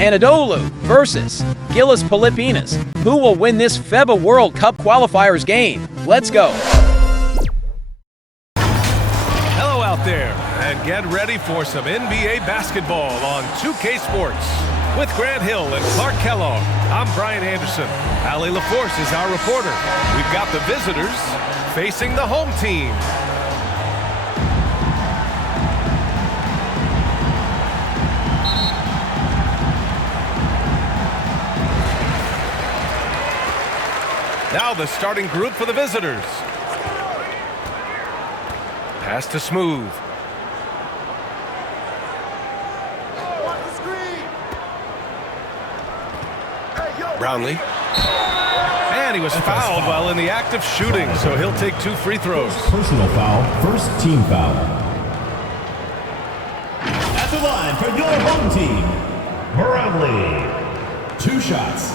ANADULO versus GILAS Pilipinas. Who will win this FIBA World Cup qualifiers game? Let's go. Hello out there, and get ready for some NBA basketball on 2K Sports. With Grant Hill and Clark Kellogg, I'm Brian Anderson. Ali LaForce is our reporter. We've got the visitors facing the home team. Now the starting group for the visitors. Pass to Smooth. Brownlee. And he was fouled while in the act of shooting, so he'll take 2 free throws. Personal foul, first team foul. At the line for your home team, Brownlee. 2 shots.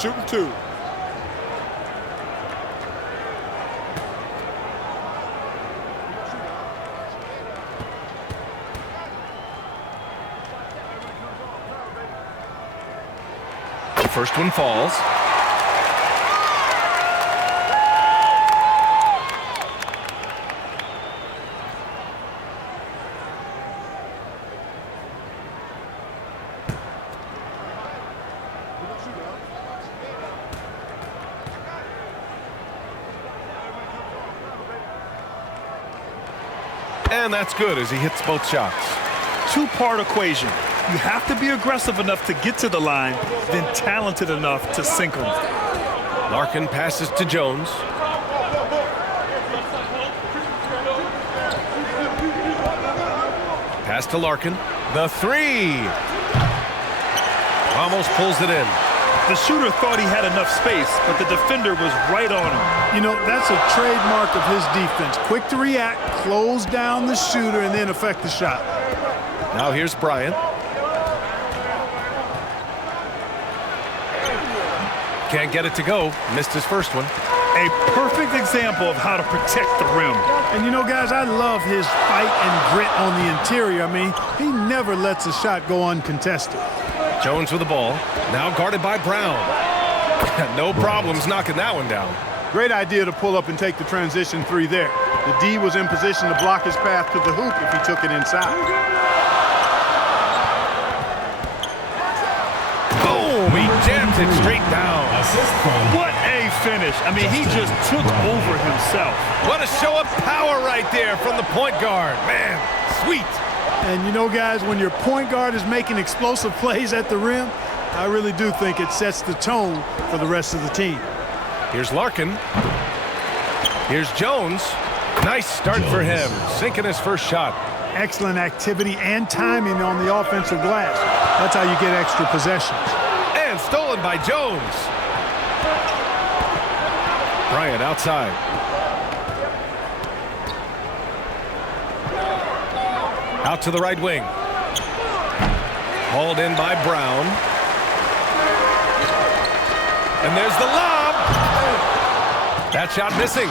Shooting 2. The first one falls. And that's good as he hits both shots. 2-part equation. You have to be aggressive enough to get to the line, then talented enough to sink them. Larkin passes to Jones. Pass to Larkin. The 3. Almost pulls it in. The shooter thought he had enough space, but the defender was right on him. You know, that's a trademark of his defense. Quick to react, close down the shooter, and then affect the shot. Now here's Bryant. Can't get it to go. Missed his first one. A perfect example of how to protect the rim. And you know, guys, I love his fight and grit on the interior. I mean, he never lets a shot go uncontested. Jones with the ball. Now guarded by Brown. No problems knocking that one down. Great idea to pull up and take the transition 3 there. The D was in position to block his path to the hoop if he took it inside. Boom! He jammed it straight down. What a finish. I mean, he just took over himself. What a show of power right there from the point guard. Man, sweet. And you know, guys, when your point guard is making explosive plays at the rim, I really do think it sets the tone for the rest of the team. Here's Larkin. Here's Jones. Nice start for him, sinking his first shot. Excellent activity and timing on the offensive glass. That's how you get extra possessions. And stolen by Jones. Bryant outside. Out to the right wing. Hauled in by Brown. And there's the lob. That shot missing.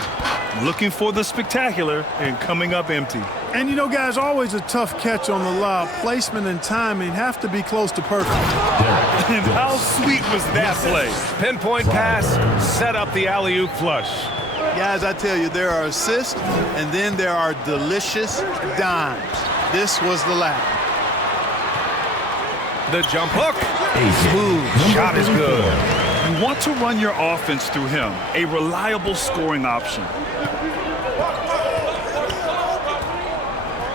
Looking for the spectacular and coming up empty. And you know, guys, always a tough catch on the lob. Placement and timing have to be close to perfect. And how sweet was that play? Pinpoint pass, set up the alley-oop flush. Guys, I tell you, there are assists, and then there are delicious dimes. This was the last. The jump hook. Smooth shot is good. You want to run your offense through him, a reliable scoring option.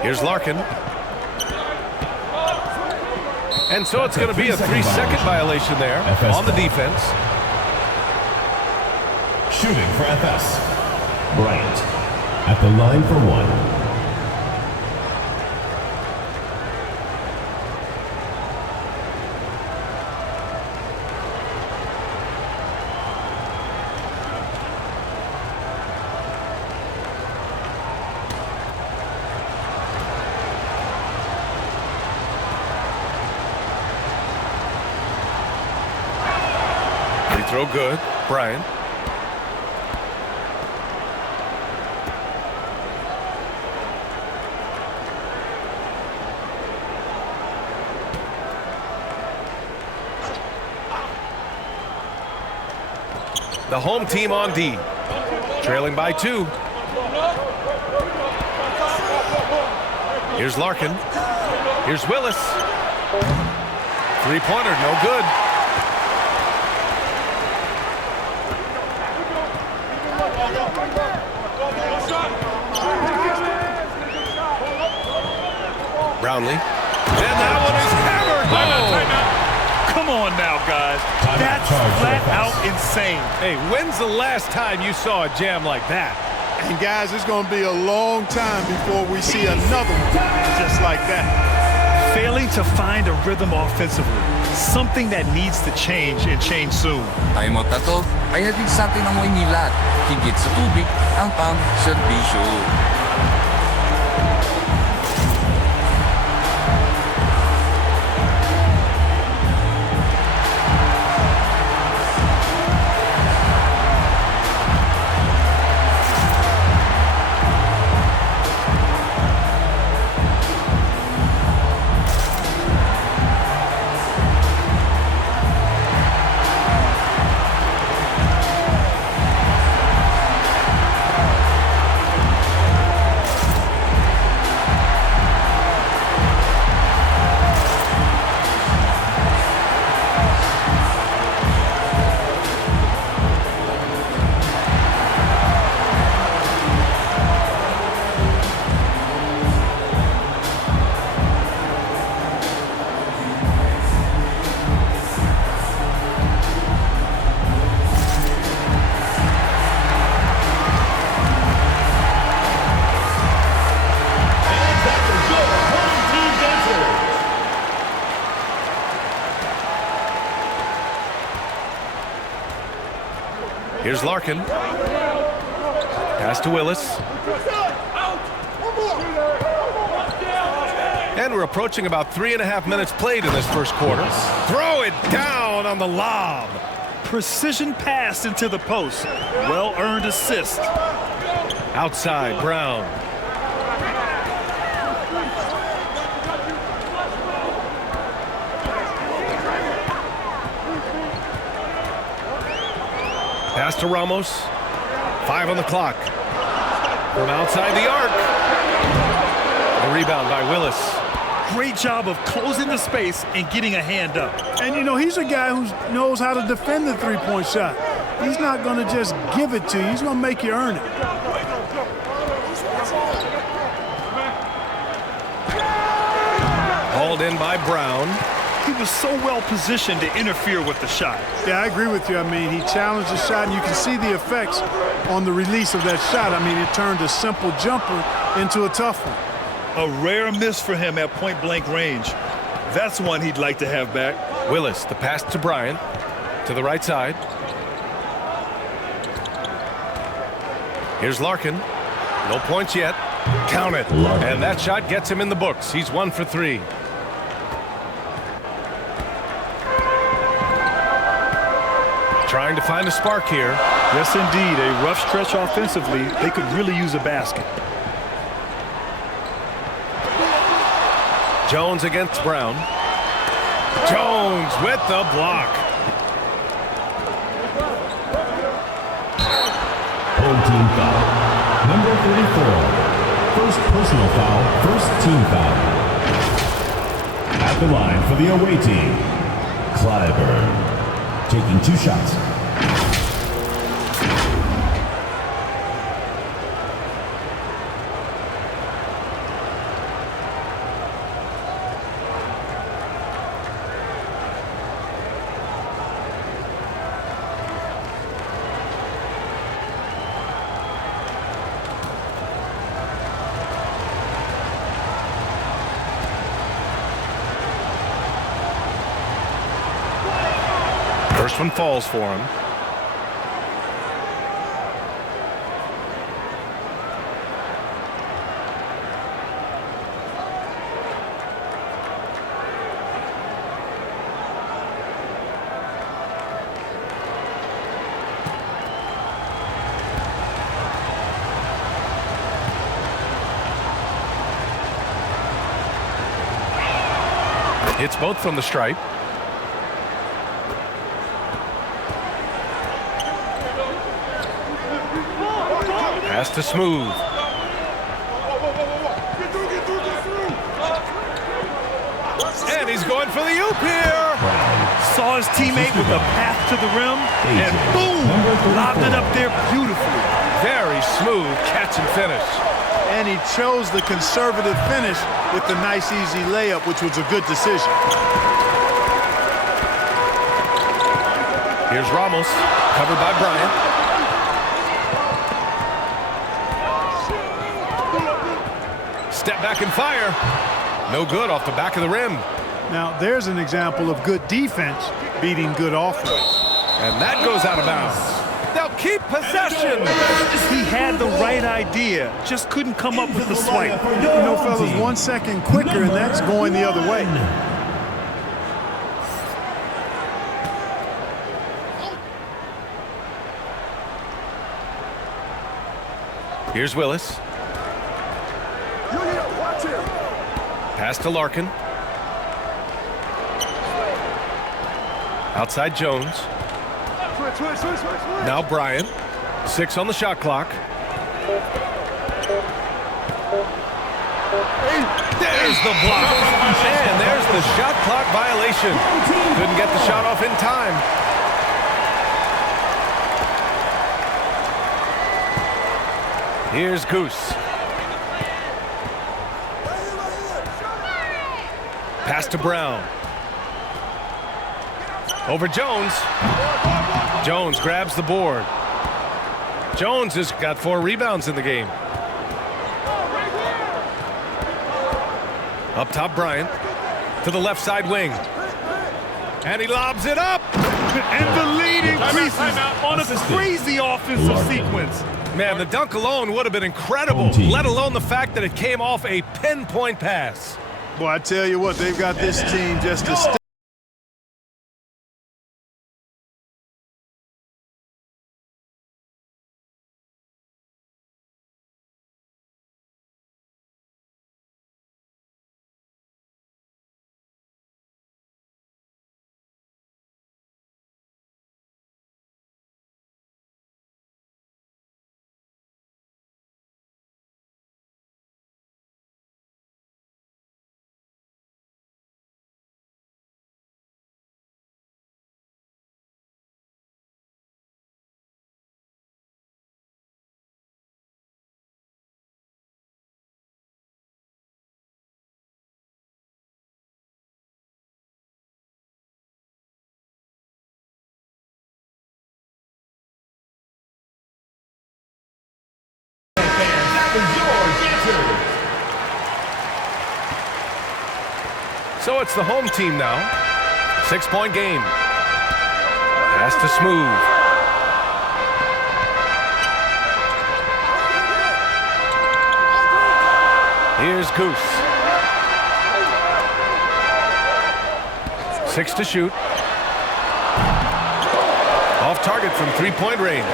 Here's Larkin. And so it's going to be a 3-second violation there on the defense. Shooting for FS, Bryant. At the line for 1. throw good. Bryant. The home team on D, trailing by 2. Here's Larkin. Here's Willis. Three-pointer, no good. Brownlee. And that one is hammered. Timeout. Come on now, guys. That's flat out insane. Hey, when's the last time you saw a jam like that? And guys, it's going to be a long time before we see another one just like that. Failing to find a rhythm offensively. Something that needs to change and change soon. Timeout na to, kaya din sa atin ang Maynila. Higit sa tubig, ang pang-serbisyo. Here's Larkin. Pass to Willis. And we're approaching about 3.5 minutes played in this first quarter. Throw it down on the lob. Precision pass into the post. Well-earned assist. Outside, Brown. Pass to Ramos. 5 on the clock. From outside the arc. The rebound by Willis. Great job of closing the space and getting a hand up. And, you know, he's a guy who knows how to defend the three-point shot. He's not going to just give it to you. He's going to make you earn it. Hauled in by Brown. He was so well positioned to interfere with the shot. Yeah, I agree with you. I mean, he challenged the shot, and you can see the effects on the release of that shot. I mean, it turned a simple jumper into a tough one. A rare miss for him at point-blank range. That's one he'd like to have back. Willis, the pass to Bryant. To the right side. Here's Larkin. No points yet. Count it. And that shot gets him in the books. He's 1 for 3. Trying to find a spark here. Yes, indeed. A rough stretch offensively. They could really use a basket. Jones against Brown. Jones with the block. Home team foul. Number 34. First personal foul, first team foul. At the line for the away team, Clyburn. Taking 2 shots. First one falls for him. Hits both from the stripe. Pass to Smooth. And he's going for the oop here. Saw his teammate with a path to the rim, and boom, lobbed it up there beautifully. Very smooth catch and finish. And he chose the conservative finish with the nice, easy layup, which was a good decision. Here's Ramos, covered by Bryant. Step back and fire. No good off the back of the rim. Now, there's an example of good defense beating good offense. And that goes out of bounds. They'll keep possession. He had the right idea, just couldn't come up with the swipe. You know, fellas, 1 second quicker, and that's going the other way. Here's Willis. Pass to Larkin. Outside Jones. Now Bryant. 6 on the shot clock. There's the block. And there's the shot clock violation. Couldn't get the shot off in time. Here's Goose. Pass to Brown. Over Jones. Jones grabs the board. Jones has got 4 rebounds in the game. Up top, Bryant. To the left side wing. And he lobs it up. And the lead increases on a crazy offensive sequence. Man, the dunk alone would have been incredible, let alone the fact that it came off a pinpoint pass. Boy, I tell you what, they've got this team just a step. So it's the home team now. 6-point game. Pass to Smooth. Here's Goose. 6 to shoot. Off target from 3-point range.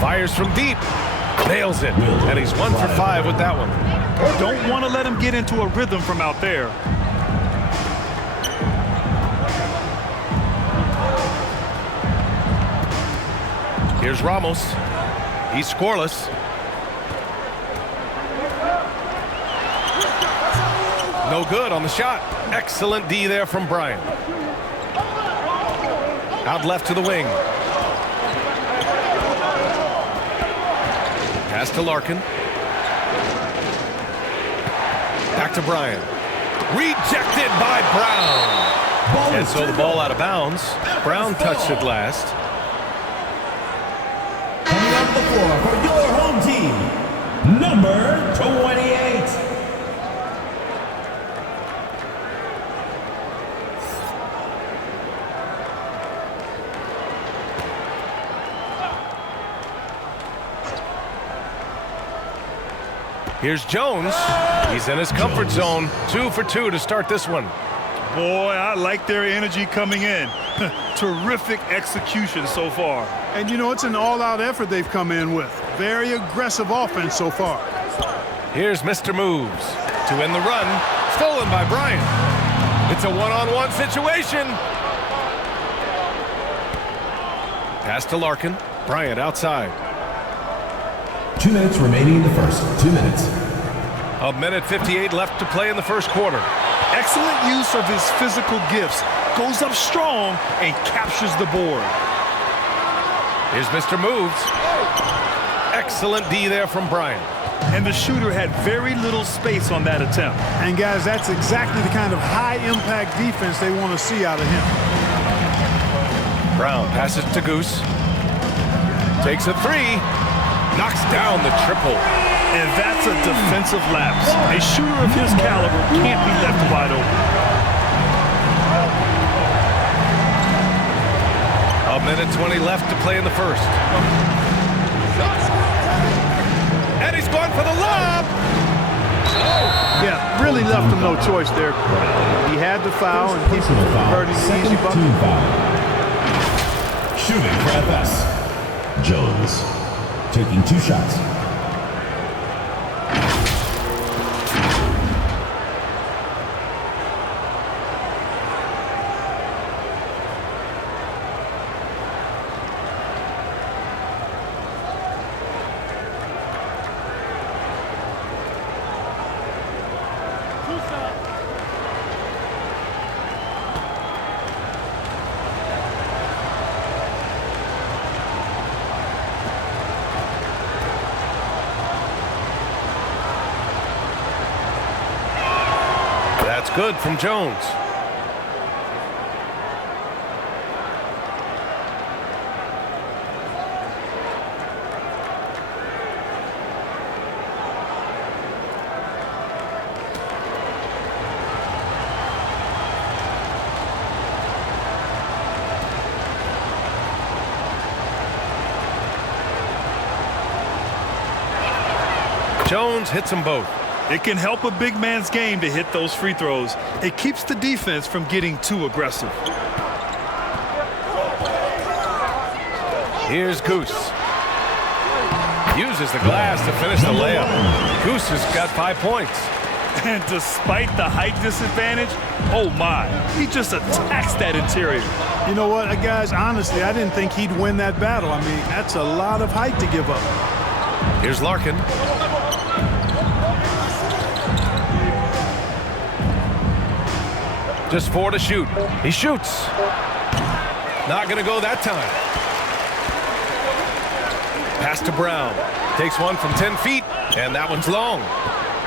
Fires from deep. Nails it. And he's 1 for 5 with that one. Don't want to let him get into a rhythm from out there. Here's Ramos. He's scoreless. No good on the shot. Excellent D there from Bryant. Out left to the wing. Pass to Larkin. Back to Bryant. Rejected by Brown. And so the ball out of bounds. Brown touched it last. Coming off the floor for your home team, number 28. Here's Jones. He's in his comfort zone. 2 for 2 to start this one. Boy, I like their energy coming in. Terrific execution so far. And, you know, it's an all-out effort they've come in with. Very aggressive offense so far. Here's Mr. Moves. to end the run. Stolen by Bryant. It's a one-on-one situation. Pass to Larkin. Bryant outside. 2 minutes remaining in the first. 2 minutes. A minute 58 left to play in the first quarter. Excellent use of his physical gifts. Goes up strong and captures the board. Here's Mr. Moves. Excellent D there from Bryant. And the shooter had very little space on that attempt. And guys, that's exactly the kind of high-impact defense they want to see out of him. Brown passes to Goose. Takes a three. Knocks down the triple. And that's a defensive lapse. A shooter of his caliber can't be left wide open. A minute 20 left to play in the first. And he's going for the lob. Yeah, really left him no choice there. He had the foul and he's converting the easy bucket. Team foul. Shooting for FS. Jones taking 2 shots. That's good from Jones. Jones hits them both. It can help a big man's game to hit those free throws. It keeps the defense from getting too aggressive. Here's Goose. Uses the glass to finish the layup. Goose has got 5 points. And despite the height disadvantage, oh my, he just attacks that interior. You know what, guys, honestly, I didn't think he'd win that battle. I mean, that's a lot of height to give up. Here's Larkin. Just 4 to shoot. He shoots. Not going to go that time. Pass to Brown. Takes one from 10 feet, and that one's long.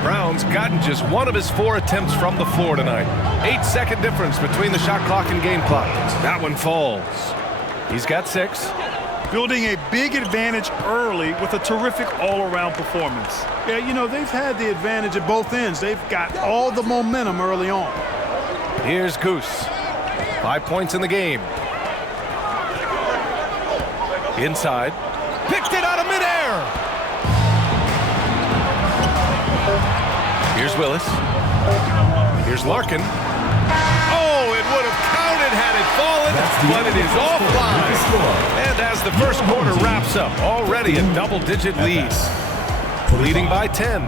Brown's gotten just 1 of his 4 attempts from the floor tonight. 8-second difference between the shot clock and game clock. That one falls. He's got 6. Building a big advantage early with a terrific all-around performance. Yeah, you know, they've had the advantage at both ends. They've got all the momentum early on. Here's Goose. 5 points in the game. Inside. Picked it out of midair. Here's Willis. Here's Larkin. Oh, it would have counted had it fallen, but it is offline. And as the first quarter wraps up, already a double-digit lead. Leading by 10.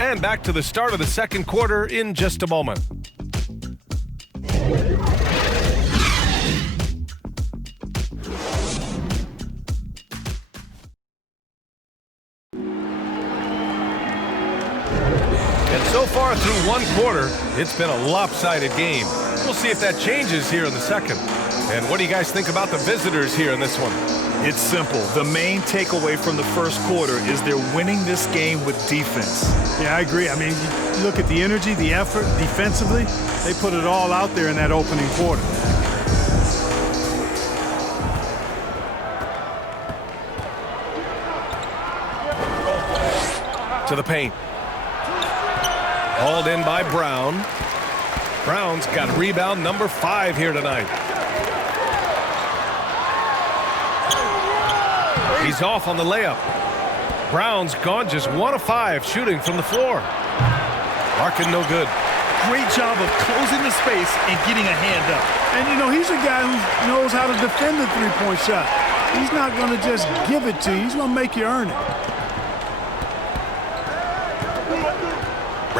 And back to the start of the second quarter in just a moment. So far through one quarter, it's been a lopsided game. We'll see if that changes here in the second. And what do you guys think about the visitors here in this one? It's simple. The main takeaway from the first quarter is they're winning this game with defense. Yeah, I agree. I mean, you look at the energy, the effort defensively, they put it all out there in that opening quarter. To the paint. Hauled in by Brown. Brown's got rebound number 5 here tonight. He's off on the layup. Brown's gone just 1 of 5 shooting from the floor. Larkin no good. Great job of closing the space and getting a hand up. And, you know, he's a guy who knows how to defend the three-point shot. He's not going to just give it to you. He's going to make you earn it.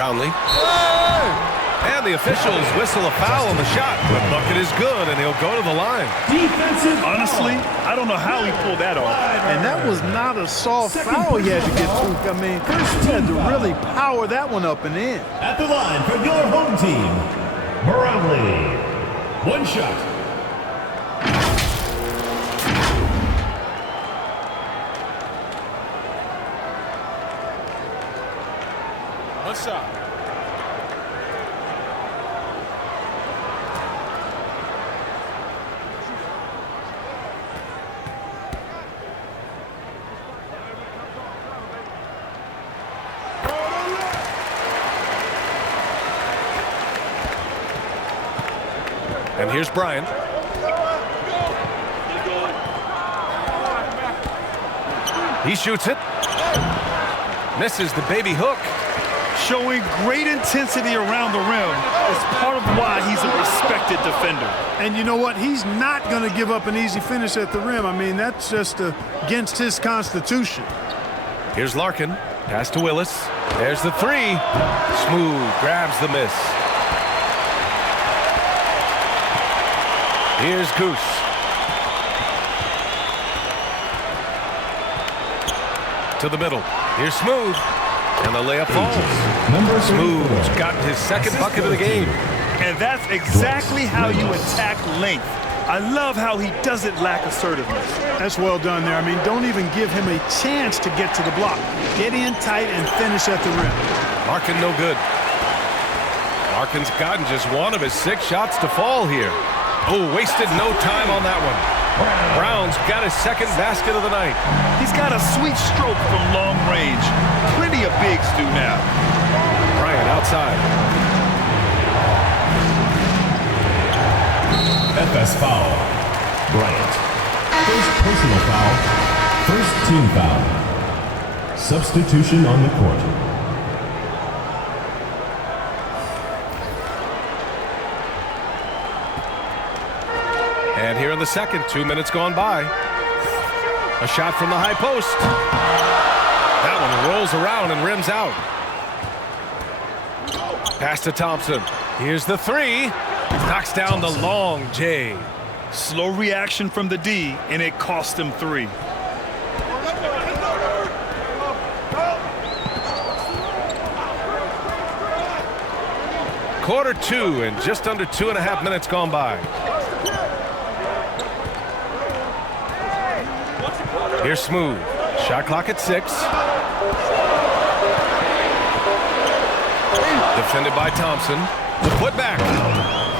Brownlee. And the officials whistle a foul on the shot. The bucket is good, and he'll go to the line. Honestly, I don't know how he pulled that off. And that was not a soft foul he had to get to. I mean, he had to really power that one up and in. At the line for your home team, Brownlee. One shot. What's up? And here's Bryant. He shoots it. Misses the baby hook. Showing great intensity around the rim is part of why he's a respected defender. And you know what? He's not going to give up an easy finish at the rim. I mean, that's just against his constitution. Here's Larkin. Pass to Willis. There's the three. Smooth. Grabs the miss. Here's Goose. To the middle. Here's Smooth. And the layup falls. Smooth's gotten his second bucket of the game. And that's exactly how you attack length. I love how he doesn't lack assertiveness. That's well done there. I mean, don't even give him a chance to get to the block. Get in tight and finish at the rim. Larkin no good. Larkin's gotten just one of his 6 shots to fall here. Oh, wasted no time on that one. Brown's got his second basket of the night. He's got a sweet stroke from long range. Plenty of bigs do now. Bryant outside. FS foul. Bryant. First personal foul. First team foul. Substitution on the court. And here in the second, 2 minutes gone by. A shot from the high post. That one rolls around and rims out. Pass to Thompson. Here's the three. Knocks down the long J. Slow reaction from the D, and it cost him 3. Quarter 2 and just under 2.5 minutes gone by. Here's Smooth. Shot clock at 6. Defended by Thompson. The putback.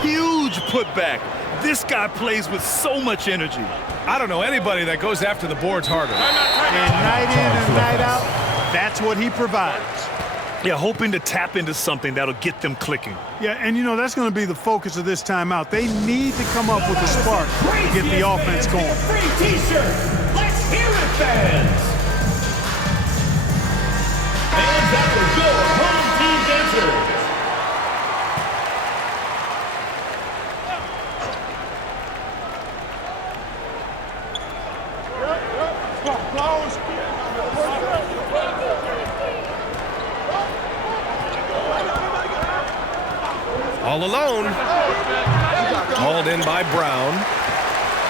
Huge putback. This guy plays with so much energy. I don't know anybody that goes after the boards harder. And night in and night out, that's what he provides. Yeah, hoping to tap into something that'll get them clicking. Yeah, and you know, that's going to be the focus of this timeout. They need to come up with a spark to get the offense going. Free t-shirt. Let's hear it, fans. And that was your home team answer. All alone. Hauled in by Brown.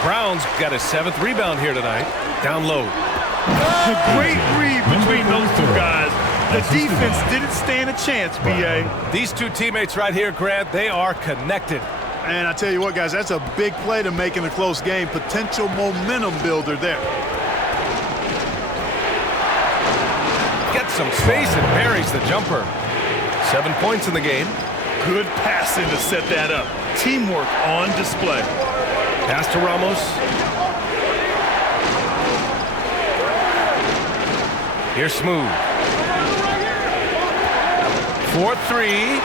Brown's got his 7th rebound here tonight. Down low. A great read between those two guys. The defense didn't stand a chance, B.A. These two teammates right here, Grant, they are connected. And I tell you what, guys, that's a big play to make in a close game. Potential momentum builder there. Gets some space and buries the jumper. 7 points in the game. Good passing to set that up. Teamwork on display. Pass to Ramos. Here's Smooth. 4-3.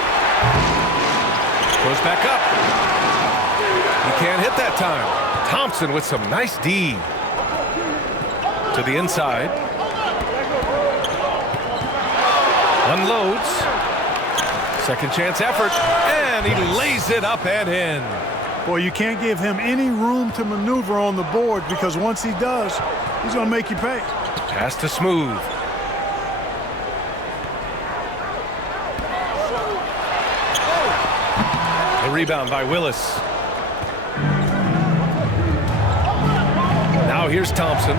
Goes back up. He can't hit that time. Thompson with some nice D. To the inside. Unloads. Second chance effort. And he lays it up and in. Boy, you can't give him any room to maneuver on the board because once he does, he's going to make you pay. Pass to Smooth. The rebound by Willis. Now here's Thompson.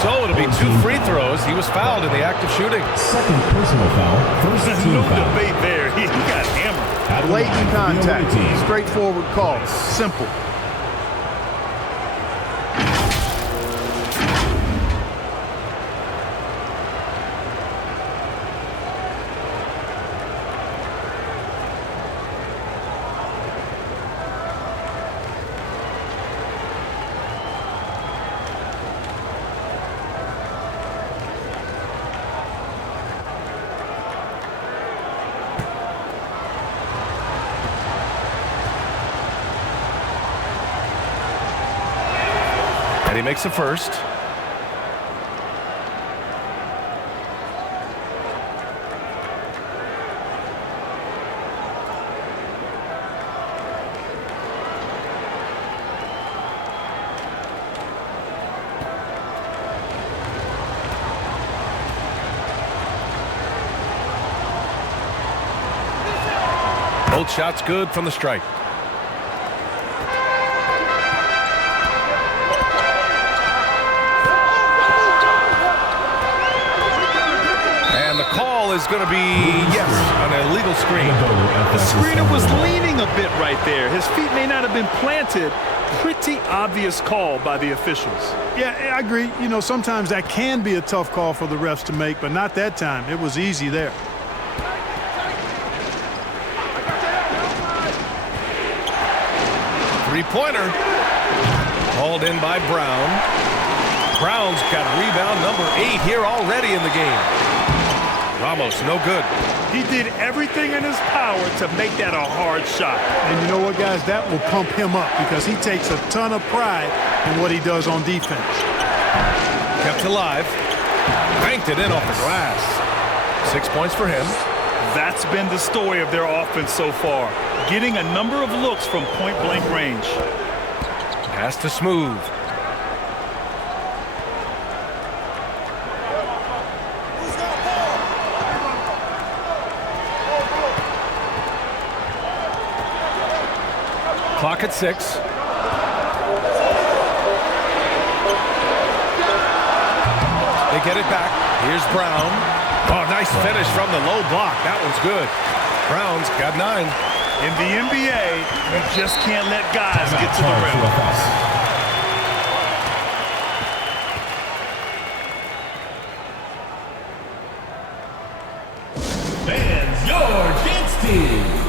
So it'll be 2 free throws. He was fouled in the act of shooting. Second personal foul. First team No foul. debate there. He got hammered. At the Blatant line for the away contact. team. Straightforward call. Simple. And he makes the first. Both shots good from the stripe. And the call is going to be, yes, an illegal screen. The screener was leaning a bit right there. His feet may not have been planted. Pretty obvious call by the officials. Yeah, I agree. You know, sometimes that can be a tough call for the refs to make, but not that time. It was easy there. Three-pointer. Hauled in by Brown. Brown's got rebound number 8 here already in the game. Ramos, no good. He did everything in his power to make that a hard shot. And you know what, guys? That will pump him up because he takes a ton of pride in what he does on defense. Kept alive. Banked it in off the glass. 6 points for him. That's been the story of their offense so far. Getting a number of looks from point-blank range. Pass to Smooth. Clock at 6. They get it back. Here's Brown. Oh, nice finish from the low block. That one's good. Brown's got 9. In the NBA, you just can't let guys get to the rim. Fans, your dance team.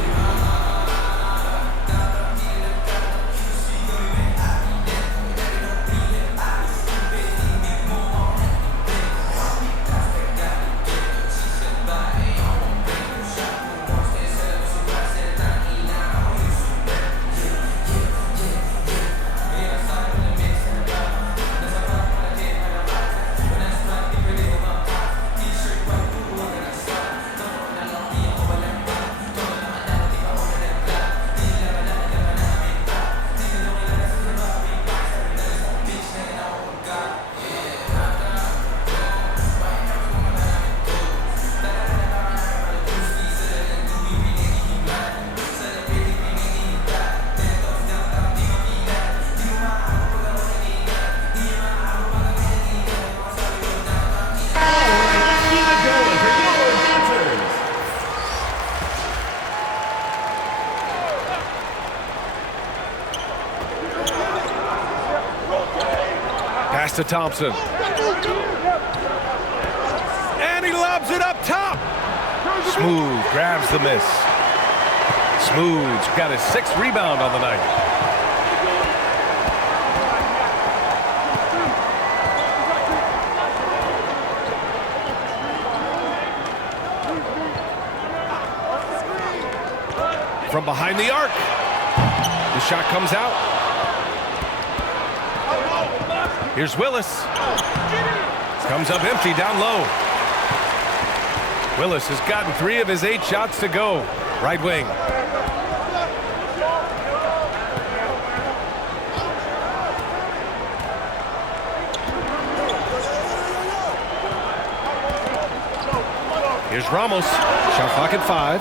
Pass to Thompson. And he lobs it up top. Smooth grabs the miss. Smooth's got his 6th rebound on the night. From behind the arc. The shot comes out. Here's Willis. Comes up empty down low. Willis has gotten 3 of his 8 shots to go. Right wing. Here's Ramos. Shot clock at 5.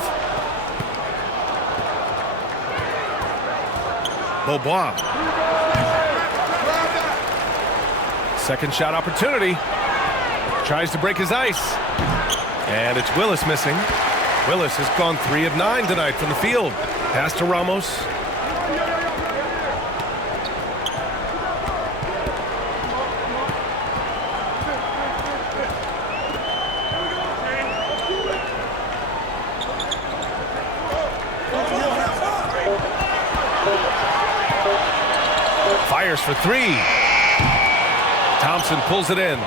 Beaubois. Second shot opportunity. Tries to break his ice. And it's Willis missing. Willis has gone 3 of 9 tonight from the field. Pass to Ramos. Fires for 3. Thompson pulls it in.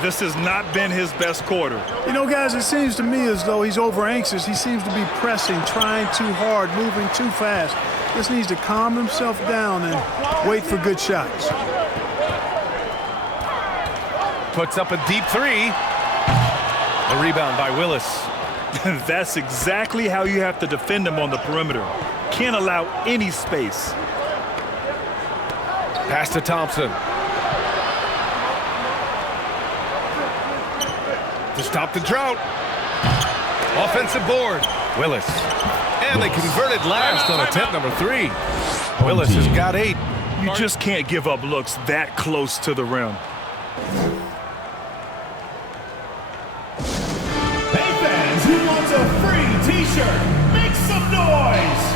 This has not been his best quarter. You know, guys, it seems to me as though he's over anxious. He seems to be pressing, trying too hard, moving too fast. Just needs to calm himself down and wait for good shots. Puts up a deep 3. The rebound by Willis. That's exactly how you have to defend him on the perimeter. Can't allow any space. Pass to Thompson. To stop the drought. Offensive board. Willis. And they converted last on attempt number 3. Willis has got 8. You just can't give up looks that close to the rim. Hey fans, who wants a free t-shirt? Make some noise!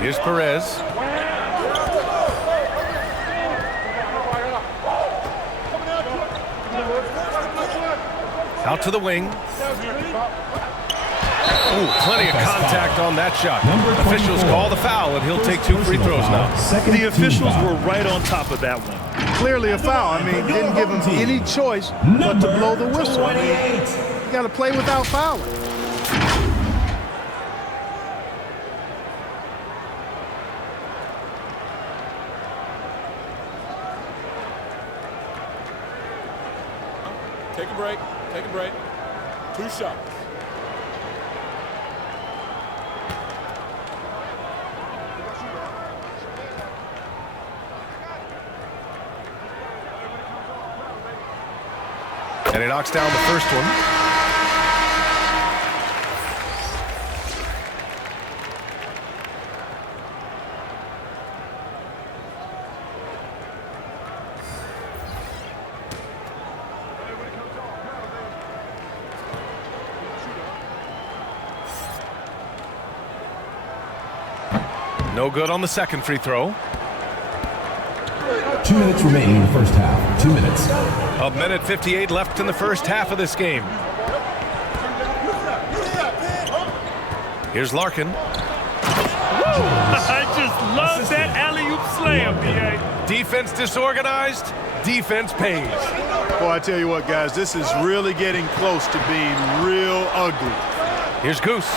Here's Perez. Out to the wing. Ooh, plenty of contact on that shot. Officials call the foul, and he'll take 2 free throws now. The officials were right on top of that one. Clearly a foul. I mean, didn't give him any choice but to blow the whistle. I mean, you got to play without fouling. Take a break. Take a break. 2 shots. And he knocks down the first one. No good on the second free throw. 2 minutes remaining in the first half. 2 minutes. A minute 58 left in the first half of this game. Here's Larkin. I just love that alley-oop slam, B.A. Defense disorganized, defense pays. Boy, I tell you what, guys, this is really getting close to being real ugly. Here's Goose.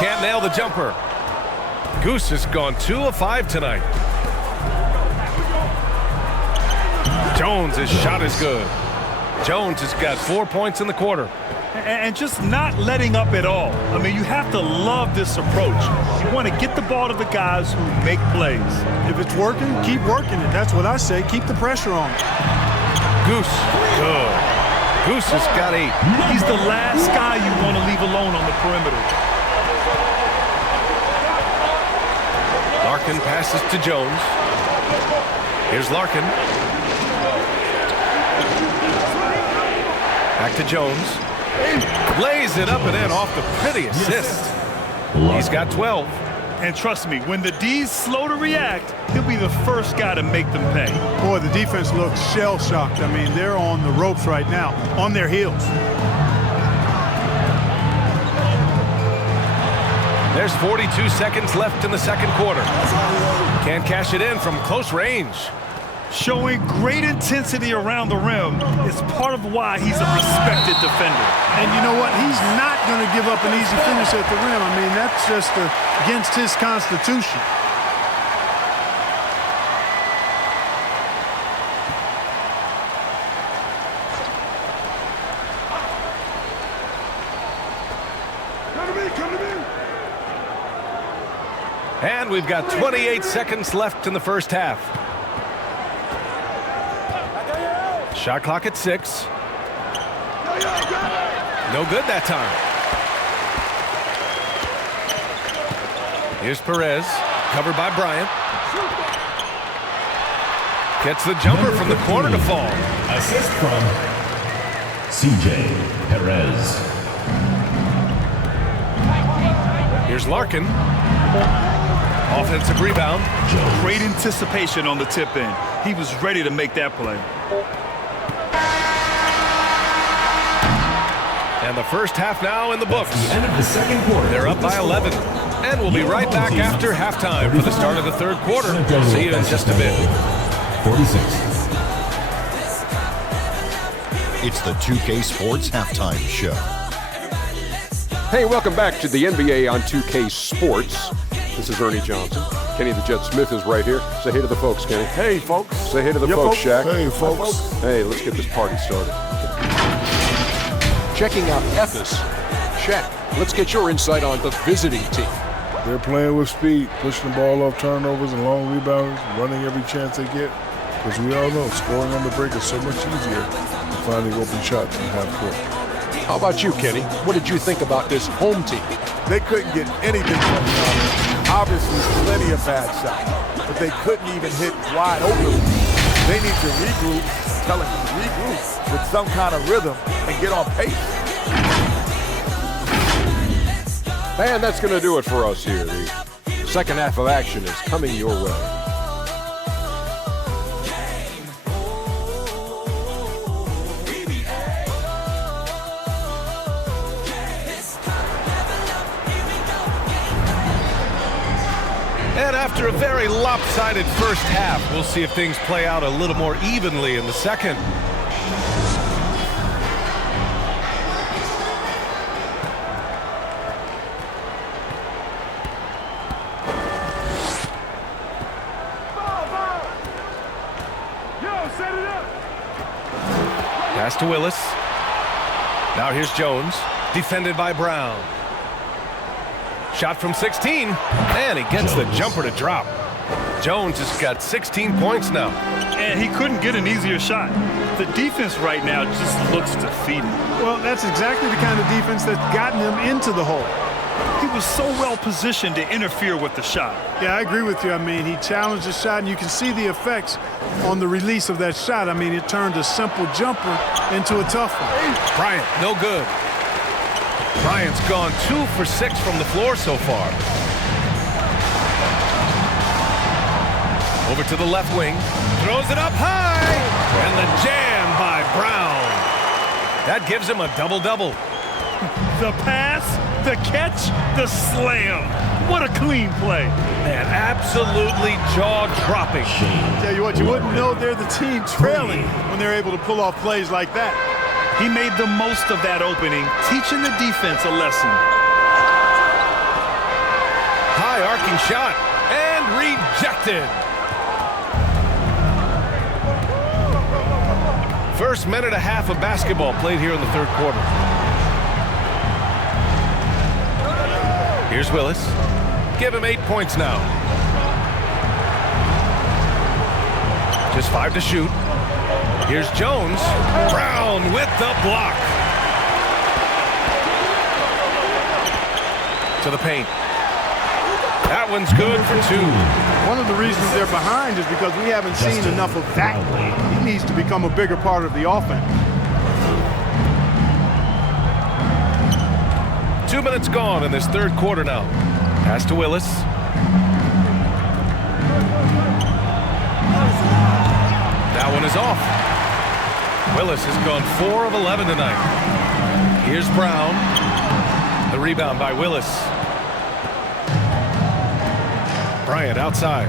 Can't nail the jumper. Goose has gone 2 of 5 tonight. Jones, his shot is good. Jones has got 4 points in the quarter. And just not letting up at all. I mean, you have to love this approach. You want to get the ball to the guys who make plays. If it's working, keep working it. That's what I say. Keep the pressure on. Goose, good. Goose has got 8. He's the last guy you want to leave alone on the perimeter. Larkin passes to Jones. Here's Larkin. Back to Jones. Lays it up and in off the pretty assist. He's got 12. And trust me, when the D's slow to react, he'll be the first guy to make them pay. Boy, the defense looks shell-shocked. I mean, they're on the ropes right now, on their heels. There's 42 seconds left in the second quarter. Can't cash it in from close range. Showing great intensity around the rim is part of why he's a respected defender. And you know what? He's not going to give up an easy finish at the rim. I mean, that's just against his constitution. And we've got 28 seconds left in the first half. Shot clock at 6. No good that time. Here's Perez, covered by Bryant. Gets the jumper from the corner to fall. Assist from CJ Perez. Here's Larkin. Offensive rebound. Great anticipation on the tip in. He was ready to make that play. And the first half now in the books. The end of the second quarter. They're up by 11. And we'll be right back after halftime for the start of the third quarter. See you in just a bit. 46. It's the 2K Sports Halftime Show. Hey, welcome back to the NBA on 2K Sports. This is Ernie Johnson. Kenny the Jet Smith is right here. Say hey to the folks, Kenny. Hey, folks. Say hey to the folks, Shaq. Hey, folks. Hey, let's get this party started. Checking out Ephes. Shaq, let's get your insight on the visiting team. They're playing with speed, pushing the ball off turnovers and long rebounds, running every chance they get. Because we all know scoring on the break is so much easier than finding open shots in half court. How about you, Kenny? What did you think about this home team? They couldn't get anything from the offense. Obviously, plenty of bad shots, but they couldn't even hit wide open. They need to regroup, tell them to regroup with some kind of rhythm and get on pace. And that's going to do it for us here. The second half of action is coming your way. And after a very lopsided first half, we'll see if things play out a little more evenly in the second. Pass to Willis. Now here's Jones, defended by Brown. Shot from 16, and he gets the jumper to drop. Jones has got 16 points now. And he couldn't get an easier shot. The defense right now just looks defeated. Well, that's exactly the kind of defense that's gotten him into the hole. He was so well positioned to interfere with the shot. Yeah, I agree with you. I mean, he challenged the shot, and you can see the effects on the release of that shot. I mean, it turned a simple jumper into a tough one. Bryant, no good. Bryant's gone 2 for 6 from the floor so far. Over to the left wing. Throws it up high. And the jam by Brown. That gives him a double-double. The pass, the catch, the slam. What a clean play. Man, absolutely jaw-dropping. Tell you what, you wouldn't know they're the team trailing when they're able to pull off plays like that. He made the most of that opening, teaching the defense a lesson. High arcing shot and rejected. First minute and a half of basketball played here in the third quarter. Here's Willis. Give him 8 points now. Just 5 to shoot. Here's Jones. Brown with the block. To the paint. That one's good for 2. One of the reasons they're behind is because we haven't seen enough of that. He needs to become a bigger part of the offense. 2 minutes gone in this third quarter now. Pass to Willis. That one is off. Willis has gone 4 of 11 tonight. Here's Brown. The rebound by Willis. Bryant outside.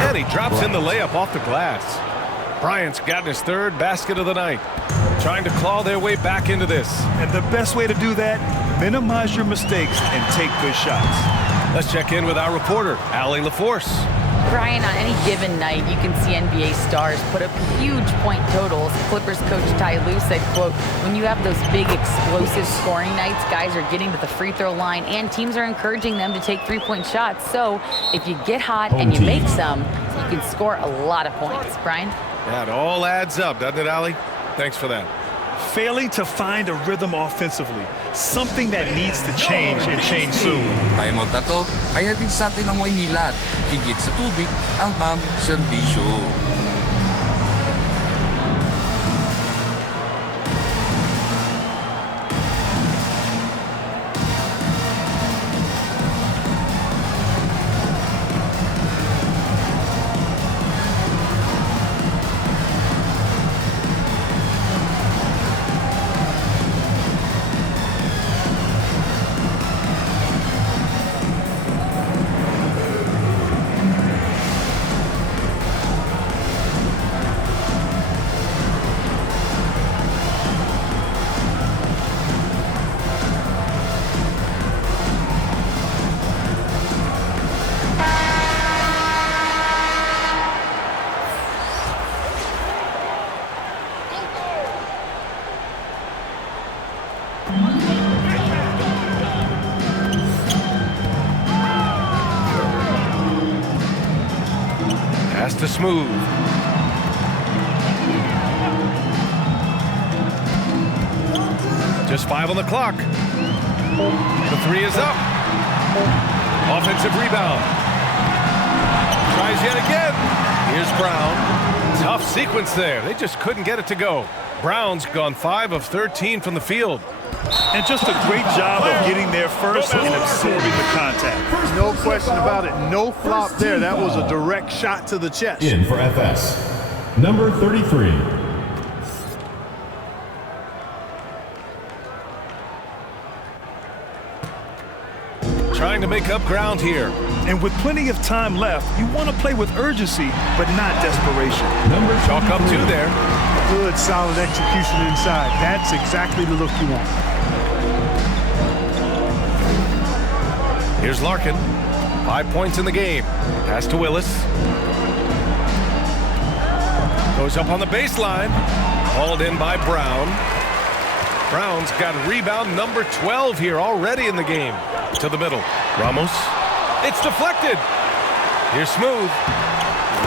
And he drops in the layup off the glass. Bryant's gotten his third basket of the night. Trying to claw their way back into this. And the best way to do that, minimize your mistakes and take good shots. Let's check in with our reporter, Allie LaForce. Brian, on any given night, you can see NBA stars put up huge point totals. Clippers coach Ty Lue said, quote, when you have those big explosive scoring nights, guys are getting to the free throw line and teams are encouraging them to take three-point shots. So if you get hot and you make some, you can score a lot of points. Brian? That all adds up, doesn't it, Allie? Thanks for that. Failing to find a rhythm offensively, something that needs to change and change soon. Timeout na to ay hatid sa atin ng Maynila. Higit sa tubig ang serbisyo. Pass to Smooth. Just 5 on the clock. The three is up. Offensive rebound. Tries yet again. Here's Brown. Tough sequence there. They just couldn't get it to go. Brown's gone 5 of 13 from the field. And just a great job of getting there first and absorbing the contact. No question about it. No flop there. That was a direct shot to the chest. In for FS, number 33. Trying to make up ground here. And with plenty of time left, you want to play with urgency, but not desperation. Chalk up 2 there. Good, solid execution inside. That's exactly the look you want. Here's Larkin. 5 points in the game. Pass to Willis. Goes up on the baseline. Hauled in by Brown. Brown's got rebound number 12 here already in the game. To the middle. Ramos. It's deflected. Here's Smooth.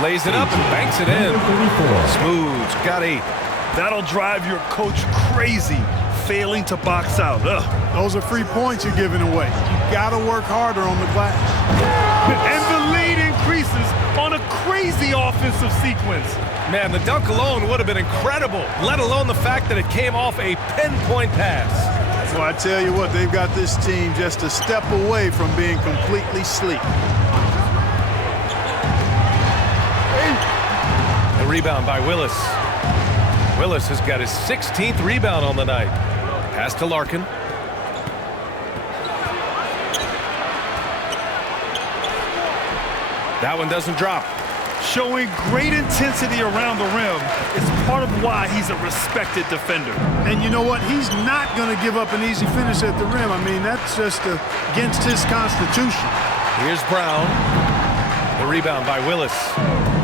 Lays it up and banks it in. Smooth's got 8. That'll drive your coach crazy, failing to box out. Ugh. Those are free points you're giving away. You got to work harder on the glass. And the lead increases on a crazy offensive sequence. Man, the dunk alone would have been incredible, let alone the fact that it came off a pinpoint pass. Well, I tell you what, they've got this team just a step away from being completely sleep. The rebound by Willis. Willis has got his 16th rebound on the night. Pass to Larkin. That one doesn't drop. Showing great intensity around the rim is part of why he's a respected defender. And you know what? He's not going to give up an easy finish at the rim. I mean, that's just against his constitution. Here's Brown. The rebound by Willis.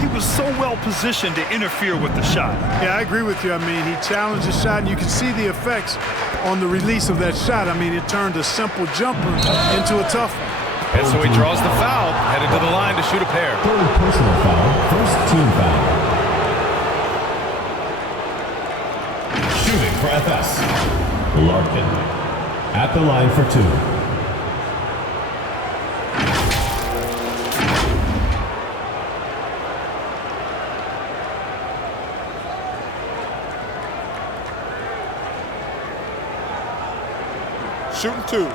He was so well positioned to interfere with the shot. Yeah, I agree with you. I mean, he challenged the shot, and you can see the effects on the release of that shot. I mean, it turned a simple jumper into a tough one. And so he draws the foul, headed to the line to shoot a pair. Third personal foul, first team foul. Shooting for FS, Larkin. At the line for 2. Shooting 2.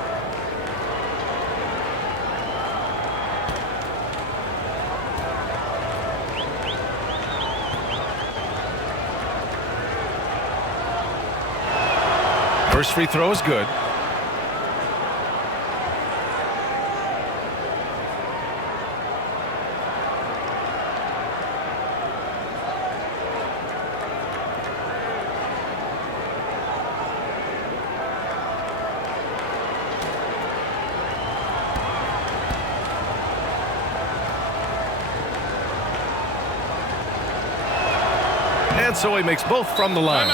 First free throw is good. And so he makes both from the line.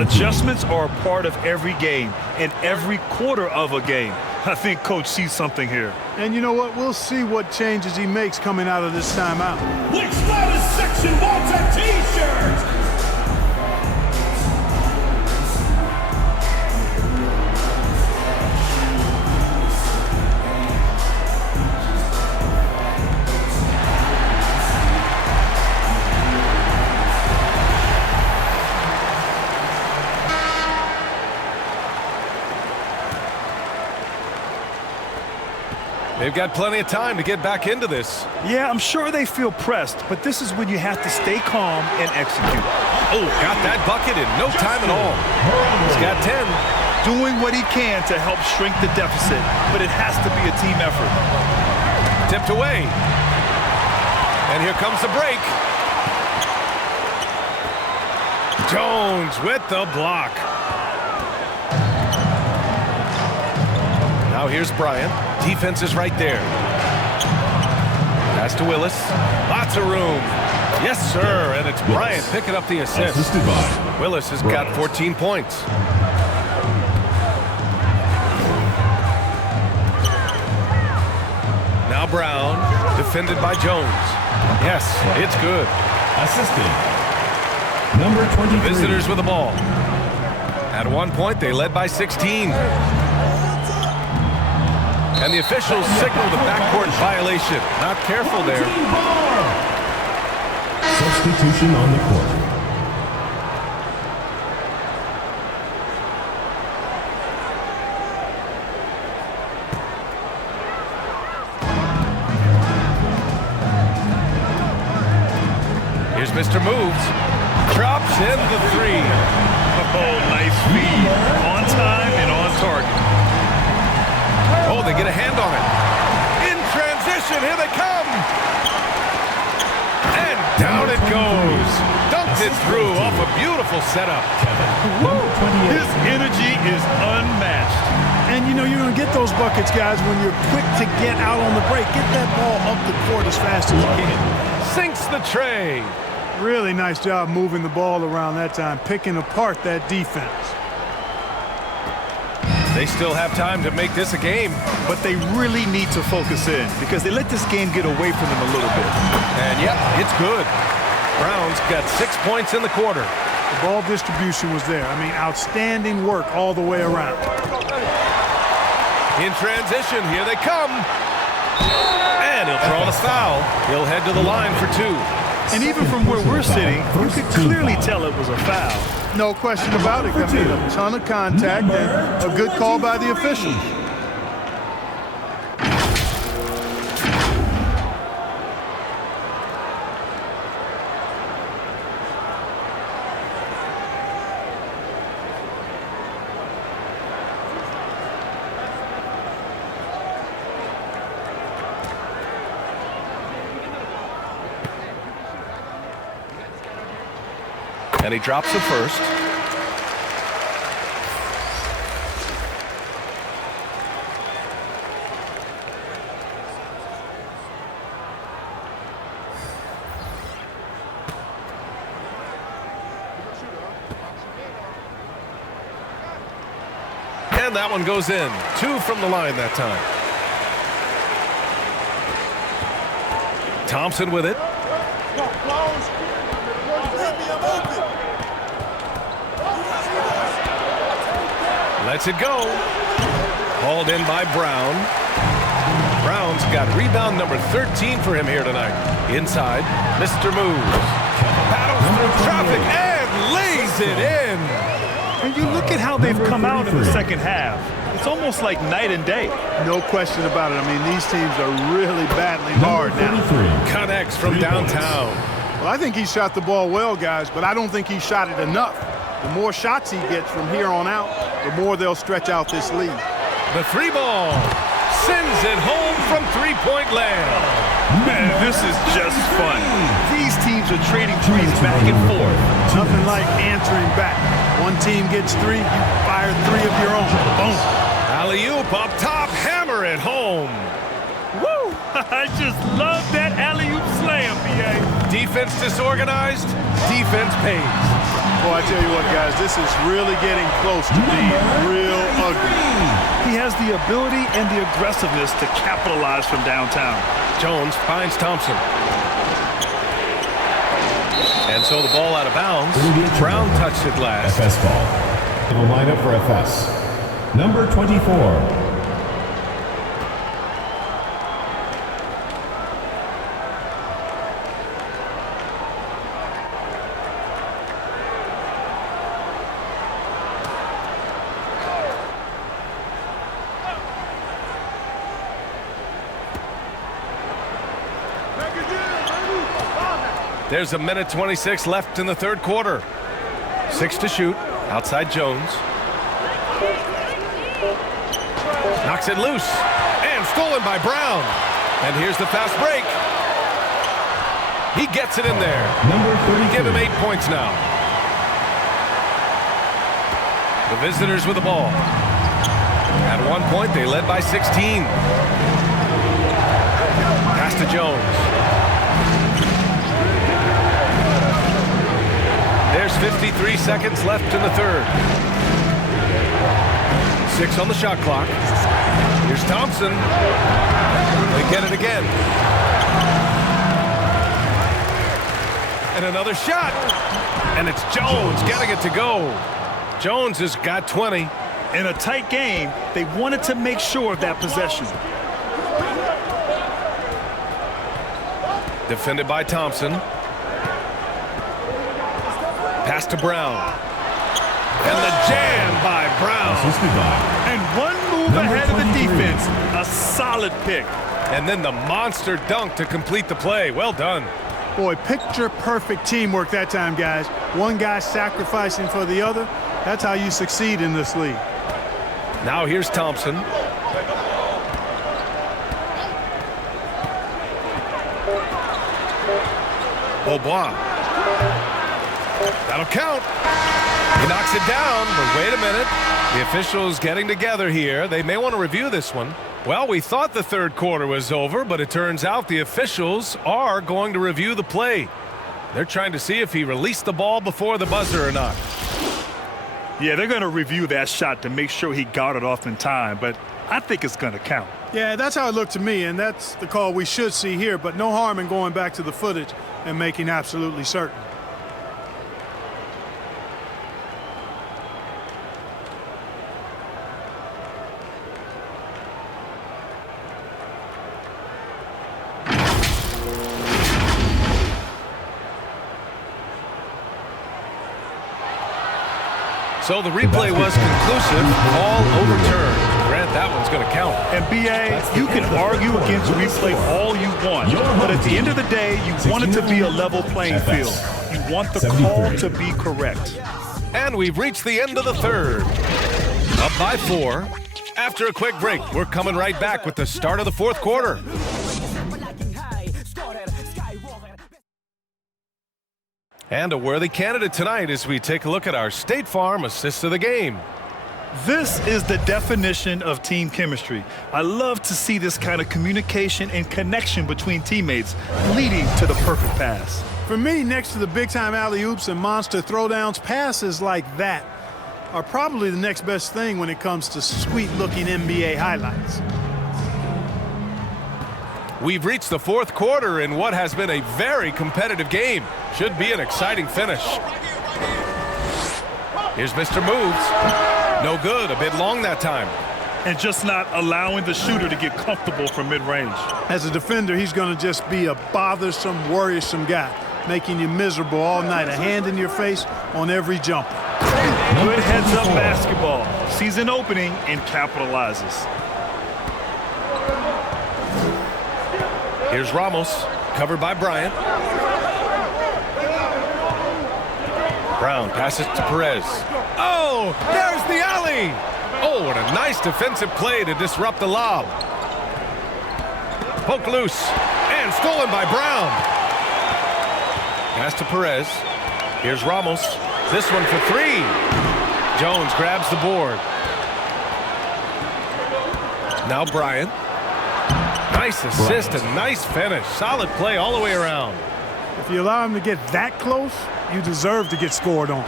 Adjustments are a part of every game and every quarter of a game. I think Coach sees something here. And you know what? We'll see what changes he makes coming out of this timeout. Which loudest section wants a T-shirt? They've got plenty of time to get back into this. Yeah, I'm sure they feel pressed, but this is when you have to stay calm and execute. Oh, got that bucket in no time at all. He's got 10. Doing what he can to help shrink the deficit, but it has to be a team effort. Tipped away. And here comes the break. Jones with the block. Now here's Bryant. Defense is right there. Pass to Willis. Lots of room. Yes, sir. And it's Bryant picking up the assist. Willis has got 14 points. Now Brown, defended by Jones. Yes, it's good. Assistant number 23. Visitors with the ball. At one point, they led by 16. And the officials signal the backcourt violation. Not careful there. Substitution on the court. Here's Mr. Moves. Drops in the 3. Oh, nice feed. On time and on target. Oh, they get a hand on it. In transition, here they come. And down it goes. Dunked it through off a beautiful setup. His energy is unmatched. And you know you're going to get those buckets, guys, when you're quick to get out on the break. Get that ball up the court as fast as you can. Sinks the tray. Really nice job moving the ball around that time, picking apart that defense. They still have time to make this a game. But they really need to focus in because they let this game get away from them a little bit. And yep, it's good. Brown's got 6 points in the quarter. The ball distribution was there. I mean, outstanding work all the way around. In transition, here they come. And he'll draw the foul. He'll head to the line for 2. And even from where we're sitting, you could clearly tell it was a foul. No question about it. I mean, a ton of contact and a good call by the officials. And he drops the first. And that one goes in. 2 from the line that time. Thompson with it. Lets it go. Hauled in by Brown. Brown's got rebound number 13 for him here tonight. Inside, Mr. Moves. Battles through traffic and lays it in. And you look at how they've come out in the second half. It's almost like night and day. No question about it. I mean, these teams are really battling hard now. Connects from downtown. Well, I think he shot the ball well, guys, but I don't think he shot it enough. The more shots he gets from here on out, the more they'll stretch out this lead. The 3-ball sends it home from three-point land. Man, this is just fun. These teams are trading threes back and forth. Nothing like answering back. One team gets 3, you fire 3 of your own. Boom. Alley-oop up top, hammer it home. Woo! I just love that alley-oop slam, B.A. Defense disorganized, defense pays. Boy, I tell you what, guys, this is really getting close to being real ugly. He has the ability and the aggressiveness to capitalize from downtown. Jones finds Thompson. And so the ball out of bounds. Brown touched it last. FS ball. The lineup for FS. Number 24. There's 1:26 left in the third quarter. 6 to shoot. Outside Jones. Knocks it loose. And stolen by Brown. And here's the fast break. He gets it in there. Number 33. Give him 8 points now. The visitors with the ball. At one point, they led by 16. Pass to Jones. There's 53 seconds left in the third. 6 on the shot clock. Here's Thompson. They get it again. And another shot. And it's Jones getting it to go. Jones has got 20. In a tight game, they wanted to make sure of that possession. Defended by Thompson. Pass to Brown. And the jam by Brown. And one move ahead of the defense. A solid pick. And then the monster dunk to complete the play. Well done. Boy, picture-perfect teamwork that time, guys. One guy sacrificing for the other. That's how you succeed in this league. Now here's Thompson. Beaubois. That'll count. He knocks it down, but wait a minute. The officials getting together here. They may want to review this one. Well, we thought the third quarter was over, but it turns out the officials are going to review the play. They're trying to see if he released the ball before the buzzer or not. Yeah, they're going to review that shot to make sure he got it off in time, but I think it's going to count. Yeah, that's how it looked to me, and that's the call we should see here, but no harm in going back to the footage and making absolutely certain. So the replay was conclusive, all overturned. Grant, that one's going to count. And BA, you can argue against replay all you want, but at the end of the day, you want it to be a level playing field. You want the call to be correct. And we've reached the end of the third. Up by 4. After a quick break, we're coming right back with the start of the fourth quarter. And a worthy candidate tonight as we take a look at our State Farm assist of the game. This is the definition of team chemistry. I love to see this kind of communication and connection between teammates leading to the perfect pass. For me, next to the big-time alley-oops and monster throwdowns, passes like that are probably the next best thing when it comes to sweet-looking NBA highlights. We've reached the fourth quarter in what has been a very competitive game. Should be an exciting finish. Here's Mr. Moves. No good, a bit long that time. And just not allowing the shooter to get comfortable from mid-range. As a defender, he's going to just be a bothersome, worrisome guy, making you miserable all night, a hand in your face on every jumper. Good heads-up basketball. sees an opening and capitalizes. Here's Ramos, covered by Bryant. Brown passes to Perez. Oh, there's the alley! Oh, what a nice defensive play to disrupt the lob. Poked loose and stolen by Brown. Pass to Perez. Here's Ramos. This one for three. Jones grabs the board. Now Bryant. Nice assist and nice finish. Solid play all the way around. If you allow him to get that close, you deserve to get scored on.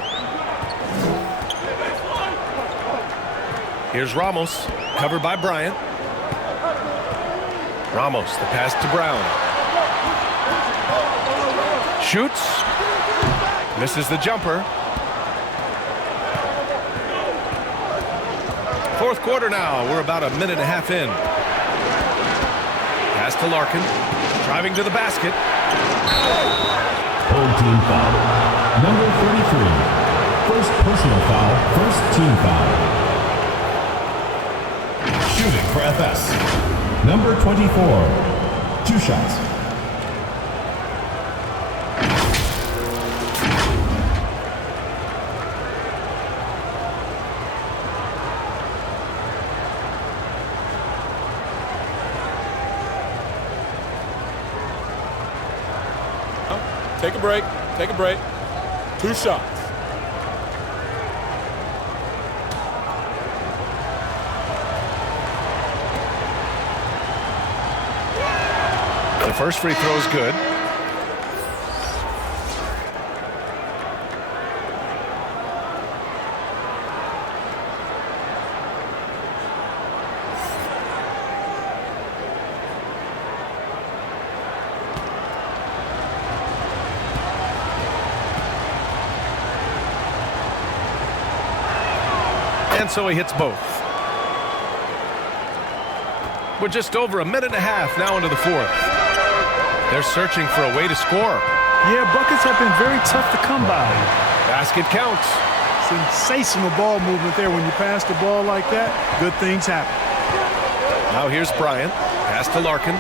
Here's Ramos, covered by Bryant. Ramos, the pass to Brown. Shoots. Misses the jumper. Fourth quarter now. We're about a minute and a half in. Pass to Larkin. Driving to the basket. Home team foul. Number 33. First personal foul. First team foul. Shooting for FS. Number 24. 2 shots. Take a break. Take a break. 2 shots. The first free throw is good. And so he hits both. We're just over a minute and a half now into the fourth. They're searching for a way to score. Yeah, buckets have been very tough to come by. Basket counts. Sensational ball movement there. When you pass the ball like that, good things happen. Now here's Bryant. Pass to Larkin.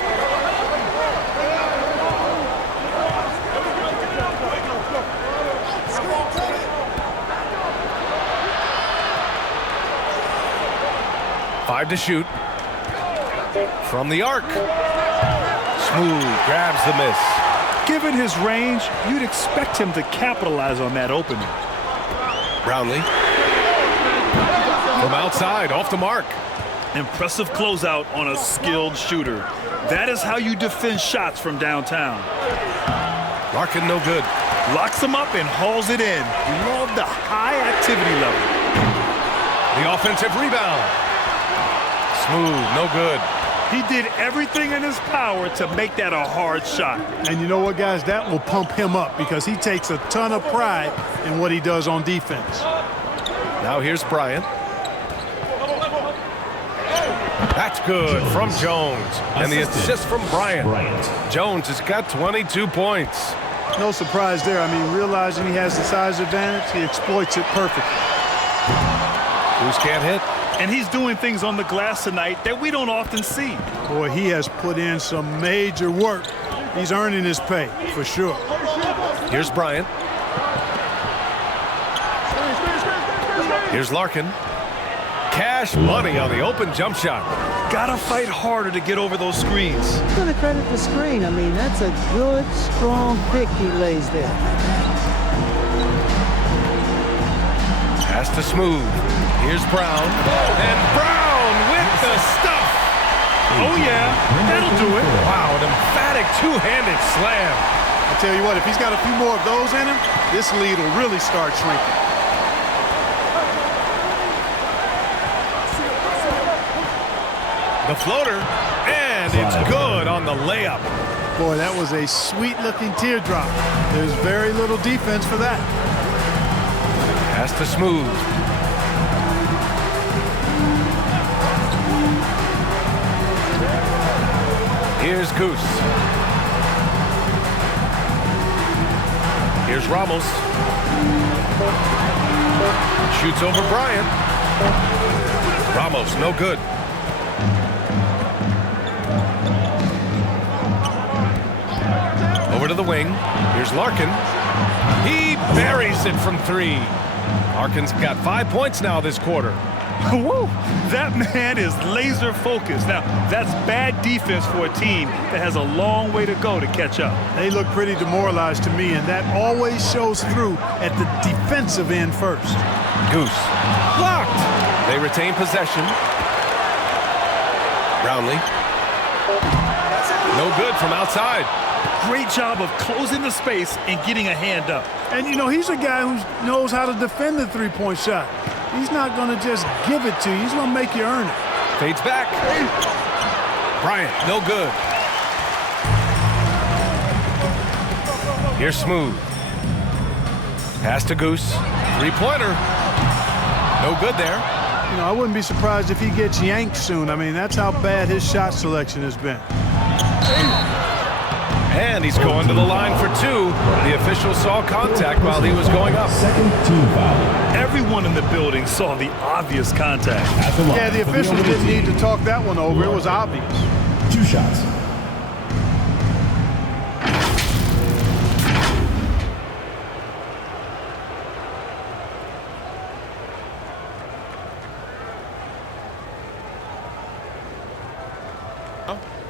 Five to shoot. From the arc. Smooth, grabs the miss. Given his range, you'd expect him to capitalize on that opening. Brownlee. From outside, off the mark. Impressive closeout on a skilled shooter. That is how you defend shots from downtown. Larkin no good. Locks him up and hauls it in. You love the high activity level. The offensive rebound. Smooth, no good. He did everything in his power to make that a hard shot. And you know what, guys? That will pump him up because he takes a ton of pride in what he does on defense. Now here's Bryant. That's good from Jones. And the assist from Bryant. Jones has got 22 points. No surprise there. I mean, realizing he has the size advantage, he exploits it perfectly. Cruz can't hit. And he's doing things on the glass tonight that we don't often see. Boy, he has put in some major work. He's earning his pay, for sure. Here's Bryant. Here's Larkin. Cash money on the open jump shot. Gotta fight harder to get over those screens. I'm gonna credit the screen. I mean, that's a good, strong pick he lays there. Pass to Smooth. Here's Brown. And Brown with the stuff. Oh, yeah. That'll do it. Wow, an emphatic two-handed slam. I tell you what, if he's got a few more of those in him, this lead will really start shrinking. The floater, and it's good on the layup. Boy, that was a sweet-looking teardrop. There's very little defense for that. Pass to Smooth. Here's Goose. Here's Ramos. Shoots over Bryant. Ramos, no good. Over to the wing. Here's Larkin. He buries it from 3. Larkin's got 5 points now this quarter. Woo! That man is laser focused. Now, that's bad defense for a team that has a long way to go to catch up. They look pretty demoralized to me, and that always shows through at the defensive end first. Goose. Blocked. They retain possession. Brownlee. No good from outside. Great job of closing the space and getting a hand up. And, you know, he's a guy who knows how to defend the three-point shot. He's not going to just give it to you. He's going to make you earn it. Fades back. Bryant, no good. Here's Smooth. Pass to Goose. Three-pointer. No good there. You know, I wouldn't be surprised if he gets yanked soon. I mean, that's how bad his shot selection has been. And he's going to the line for 2. The official saw contact while he was going up. Second team foul. Everyone in the building saw the obvious contact. Yeah, the officials didn't need to talk that one over. It was obvious. 2 shots.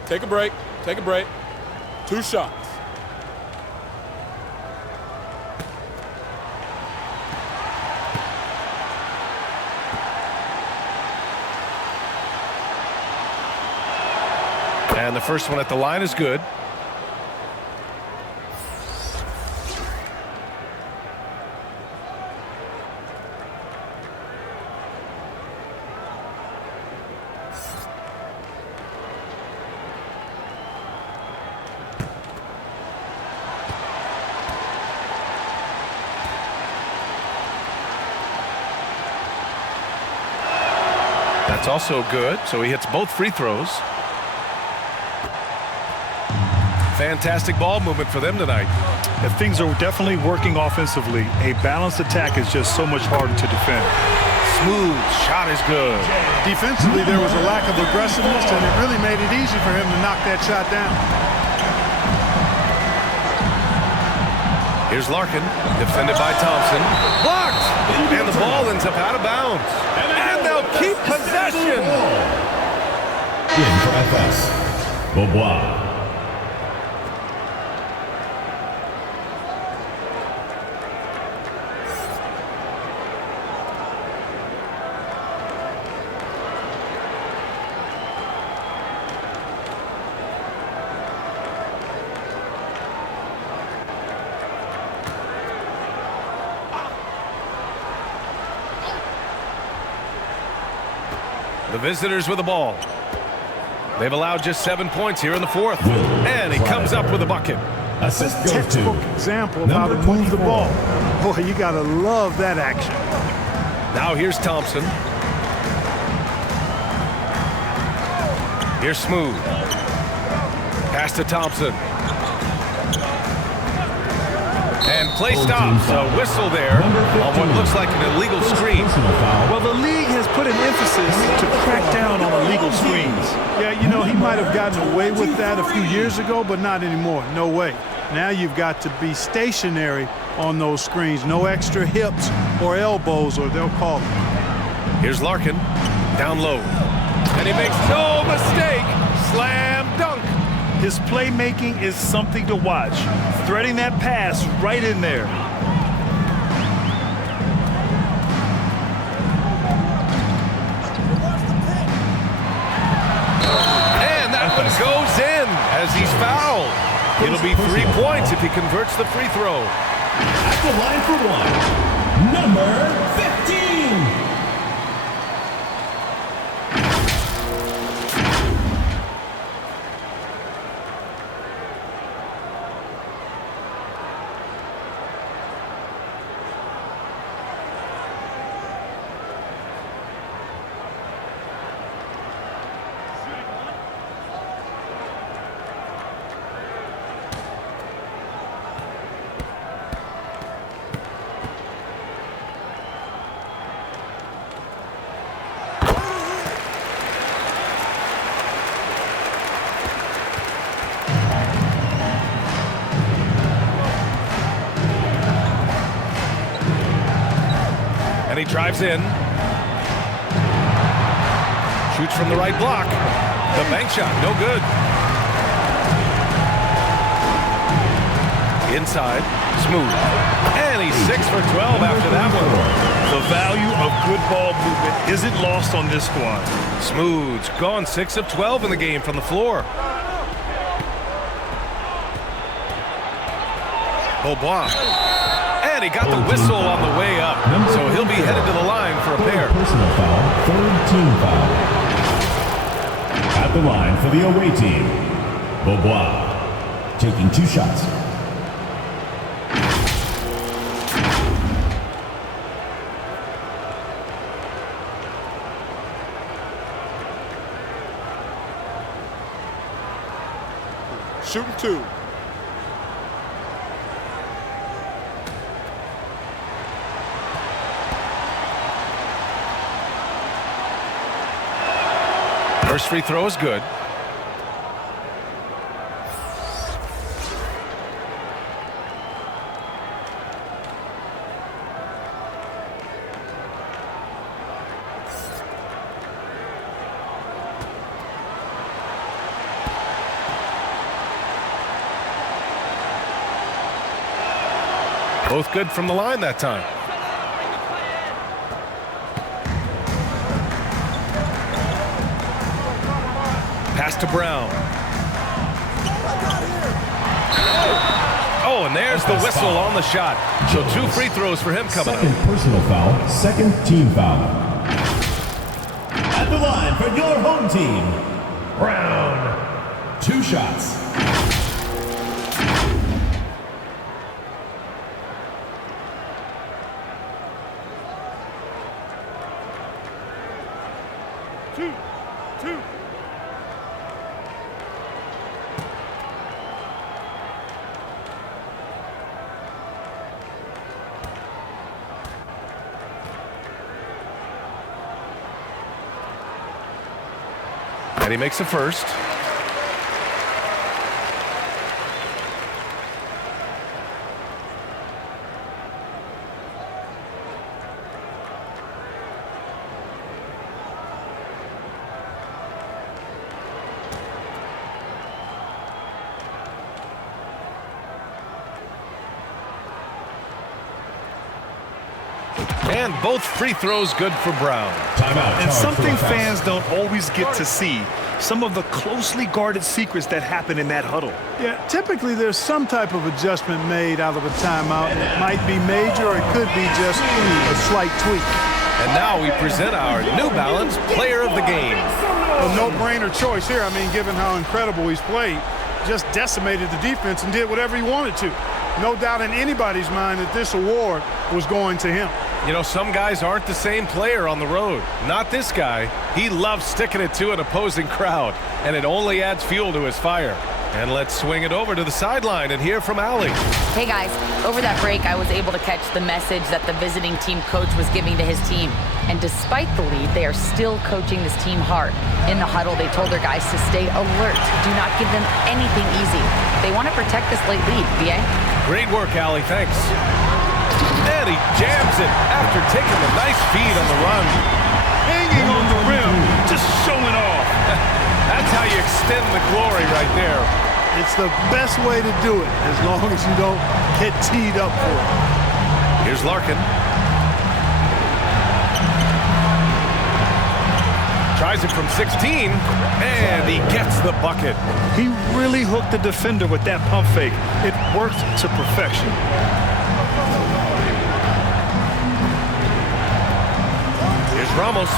Take a break. Take a break. 2 shots. And the first one at the line is good. That's also good, so he hits both free throws. Fantastic ball movement for them tonight. If things are definitely working offensively, a balanced attack is just so much harder to defend. Smooth shot is good. Defensively, there was a lack of aggressiveness, and it really made it easy for him to knock that shot down. Here's Larkin, defended by Thompson. Blocked! And the ball ends up out of bounds. And they'll keep possession. In for FS. Beaubois. The visitors with the ball. They've allowed just 7 points here in the 4th. And he comes up with a bucket. Assist goes Textbook to example of how to move the ball. Boy, you got to love that action. Now here's Thompson. Here's Smooth. Pass to Thompson. And play stops. A whistle there on what looks like an illegal screen. Well, the league has put an emphasis to crack down on illegal screens. Yeah, you know, he might have gotten away with that a few years ago, but not anymore. No way. Now you've got to be stationary on those screens. No extra hips or elbows, or they'll call it. Here's Larkin. Down low. And he makes no mistake. Slam dunk. His playmaking is something to watch. Threading that pass right in there. And that one goes in as he's fouled. It'll be 3 points if he converts the free throw. At the line for 1, number 15. he drives in. Shoots from the right block. The bank shot, no good. Inside, smooth. And he's 6 for 12 after that one. The value of good ball movement isn't lost on this squad. Smooth's gone 6 of 12 in the game from the floor. Beaubois. And he got the whistle on the way up. So he'll be headed to the line for a pair. Personal foul, third team foul. At the line for the away team, Beaubois taking 2 shots. Shooting 2. First free throw is good. Both good from the line that time. Pass to Brown. Oh, and there's the whistle on the shot. So 2 free throws for him coming up. Second personal foul, second team foul. At the line for your home team, Brown. 2 shots. And he makes the first. And both free throws good for Brown. Timeout. And something fans don't always get to see, some of the closely guarded secrets that happen in that huddle. Yeah, typically there's some type of adjustment made out of a timeout. It might be major or it could be just a slight tweak. And now we present our New Balance Player of the Game. A no-brainer choice here. I mean, given how incredible he's played, just decimated the defense and did whatever he wanted to. No doubt in anybody's mind that this award was going to him. You know, some guys aren't the same player on the road. Not this guy. He loves sticking it to an opposing crowd, and it only adds fuel to his fire. And let's swing it over to the sideline and hear from Allie. Hey guys, over that break I was able to catch the message that the visiting team coach was giving to his team. And despite the lead, they are still coaching this team hard. In the huddle, they told their guys to stay alert. Do not give them anything easy. They want to protect this late lead, BA. Great work, Allie. Thanks. And he jams it after taking the nice feed on the run. Hanging on the rim, just showing off. That's how you extend the glory right there. It's the best way to do it, as long as you don't get teed up for it. Here's Larkin. Tries it from 16, and he gets the bucket. He really hooked the defender with that pump fake. It worked to perfection. Here's Ramos.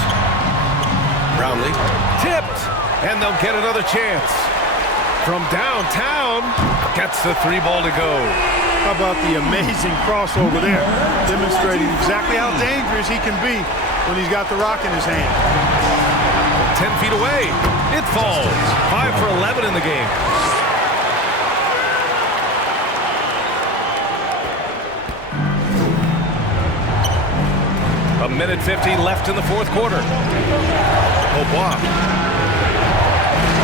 Brownlee tipped, and they'll get another chance. From downtown, gets the 3 ball to go. How about the amazing crossover there, demonstrating exactly how dangerous he can be when he's got the rock in his hand. 10 feet away, it falls. 5 for 11 in the game. A minute 15 left in the 4th quarter. Beaubois.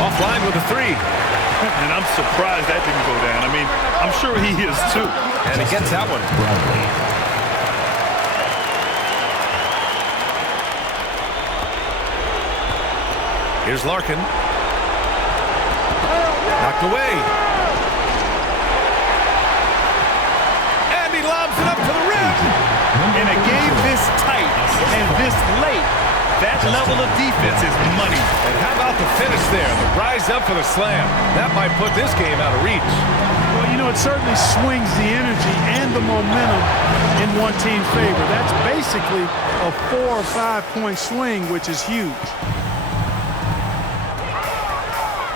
Offline with a 3. And I'm surprised that didn't go down. I mean, I'm sure he is too. And he gets that one. Here's Larkin. Knocked away. And he lobs it up to the rim. In a game this tight and this late, that level of defense is money. And how about the finish there? The rise up for the slam. That might put this game out of reach. Well, you know, it certainly swings the energy and the momentum in one team's favor. That's basically a 4 or 5 point swing, which is huge.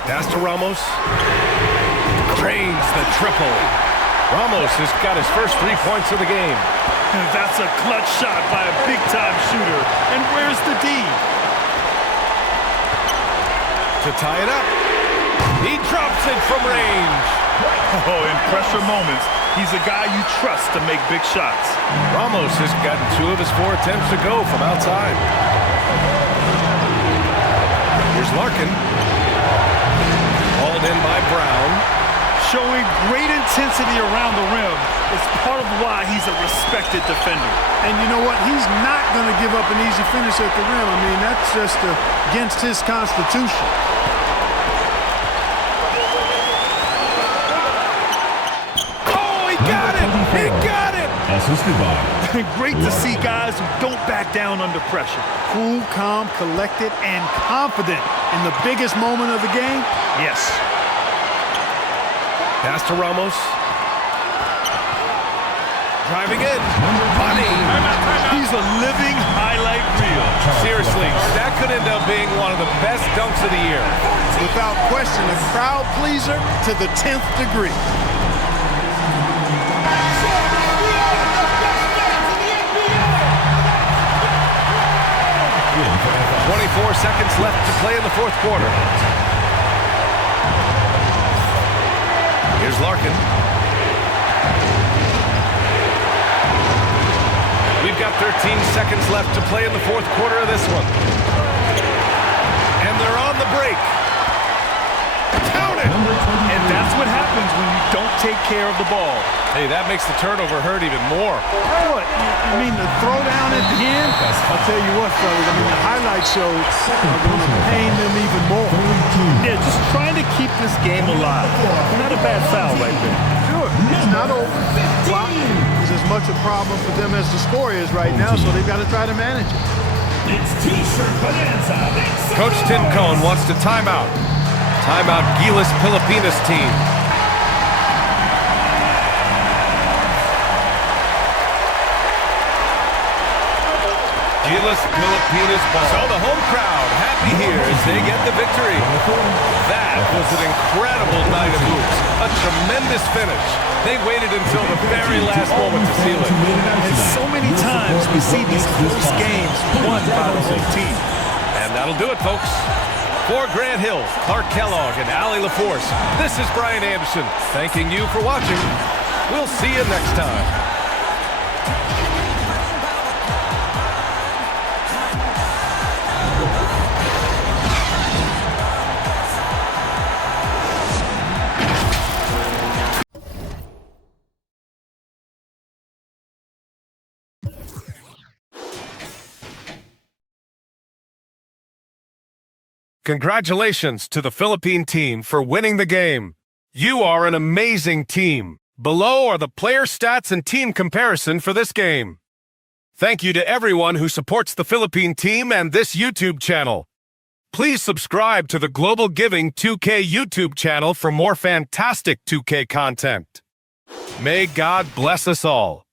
Pass to Ramos. Cranes the triple. Ramos has got his first 3 points of the game. And that's a clutch shot by a big-time shooter. And where's the D? To tie it up. He drops it from range. Oh, in pressure moments, he's a guy you trust to make big shots. Ramos has gotten 2 of his 4 attempts to go from outside. Here's Larkin. Hauled in by Brown. Showing great intensity around the rim is part of why he's a respected defender. And you know what? He's not going to give up an easy finish at the rim. I mean, that's just against his constitution. Oh, he got it! He got it! Assisted by. Great to see guys who don't back down under pressure. Cool, calm, collected, and confident in the biggest moment of the game. Yes. Pass to Ramos. Driving in. Money. He's a living highlight reel. Seriously, that could end up being one of the best dunks of the year. Without question, a crowd pleaser to the 10th degree. 24 seconds left to play in the 4th quarter. Here's Larkin. We've got 13 seconds left to play in the 4th quarter of this one. And they're on the break. Count it! And that's what happens when you don't take care of the ball. Hey, that makes the turnover hurt even more. What? You mean the throwdown at the end? I'll tell you what, fellas. I mean, the highlight shows are going to pain them even more. Yeah, just trying to keep this game alive. Not a bad foul right there. Sure. It's not over. Clock is as much a problem for them as the score is right now, so they've got to try to manage it. It's T-shirt bonanza. Coach Tim Cohn wants to timeout. Timeout GILAS Pilipinas team. GILAS Pilipinas ball. So the home crowd happy here as they get the victory. That was an incredible night of hoops. A tremendous finish. They waited until the very last moment to seal it. And so many times we see these close games won by the home team. And that'll do it, folks. For Grant Hill, Clark Kellogg, and Allie LaForce, this is Brian Anderson, thanking you for watching. We'll see you next time. Congratulations to the Philippine team for winning the game. You are an amazing team. Below are the player stats and team comparison for this game. Thank you to everyone who supports the Philippine team and this YouTube channel. Please subscribe to the Global Giving 2K YouTube channel for more fantastic 2K content. May God bless us all.